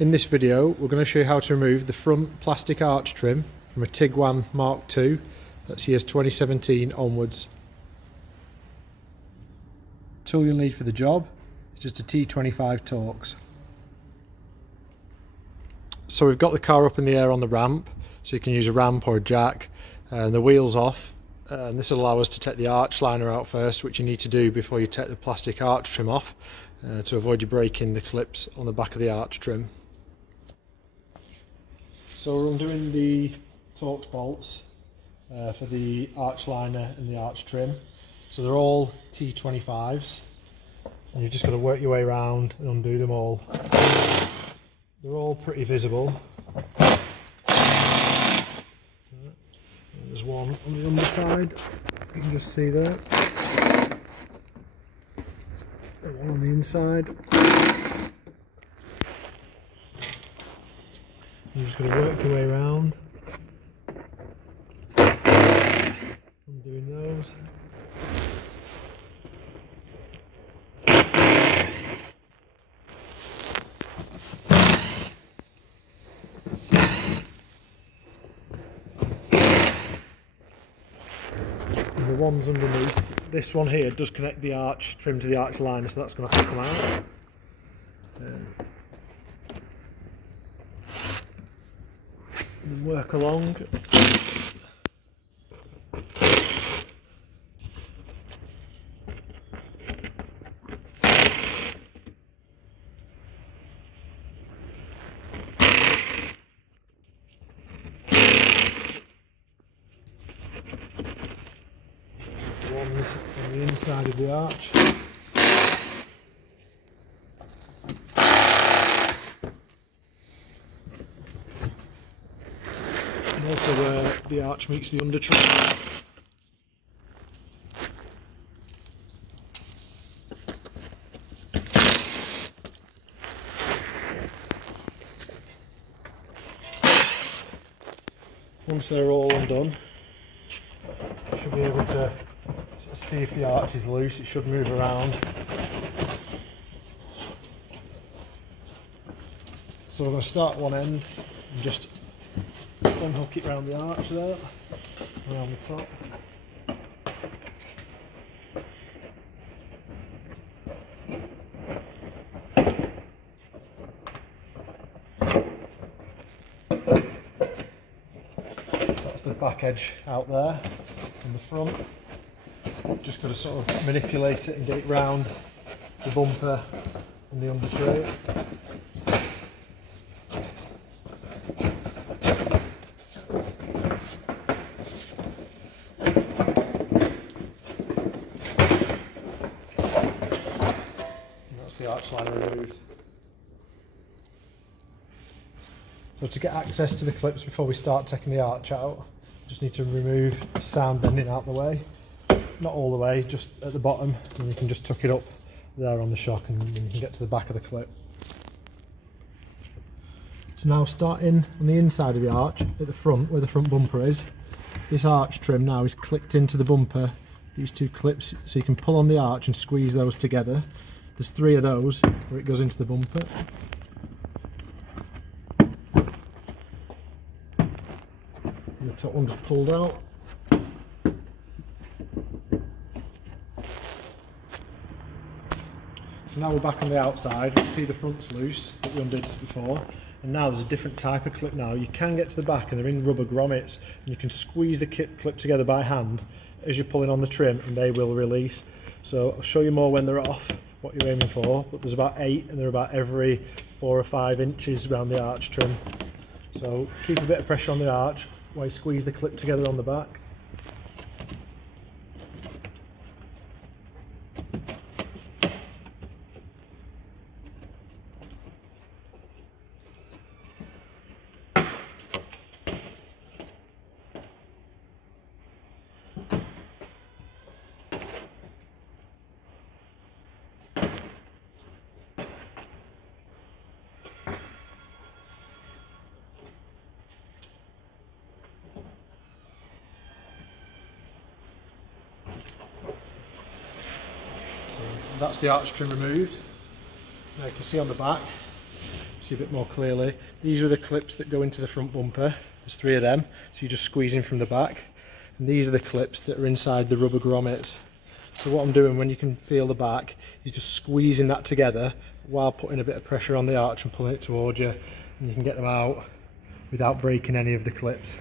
In this video we're going to show you how to remove the front plastic arch trim from a Tiguan Mk2 that's years 2017 onwards. The tool you'll need for the job is just a T25 Torx. So we've got the car up in the air on the ramp, so you can use a ramp or a jack, and the wheels off, and this will allow us to take the arch liner out first, which you need to do before you take the plastic arch trim off, to avoid you breaking the clips on the back of the arch trim. So we're undoing the Torx bolts for the arch liner and the arch trim. So they're all T25s, and you've just got to work your way around and undo them all. They're all pretty visible. There's one on the underside, you can just see there. And one on the inside. You're just going to work your way around, undoing those. And the ones underneath, this one here does connect the arch trim to the arch liner, so that's going to have to come out. And then work along. The ones on the inside of the arch. And also where the arch meets the under trim. Once they're all undone, you should be able to see if the arch is loose. It should move around. So we're going to start at one end and just unhook it around the arch there, around the top. So that's the back edge out there, and the front. Just got to sort of manipulate it and get it round the bumper and the under tray. The arch liner removed. So to get access to the clips before we start taking the arch out, just need to remove the sound bending out the way. Not all the way, just at the bottom, and you can just tuck it up there on the shock, and then you can get to the back of the clip. So now starting on the inside of the arch, at the front, where the front bumper is, this arch trim now is clicked into the bumper, these two clips, so you can pull on the arch and squeeze those together. There's 3 of those where it goes into the bumper. And the top one just pulled out. So now we're back on the outside. You can see the front's loose that we undid before. And now there's a different type of clip now. You can get to the back and they're in rubber grommets, and you can squeeze the clip together by hand as you're pulling on the trim, and they will release. So I'll show you more when they're off, what you're aiming for, but there's about 8, and they're about every 4 or 5 inches around the arch trim. So keep a bit of pressure on the arch while you squeeze the clip together on the back. So that's the arch trim removed. Now you can see on the back, see a bit more clearly. These are the clips that go into the front bumper. There's 3 of them, so you're just squeezing from the back. And these are the clips that are inside the rubber grommets. So what I'm doing, when you can feel the back, you're just squeezing that together while putting a bit of pressure on the arch and pulling it towards you, and you can get them out without breaking any of the clips.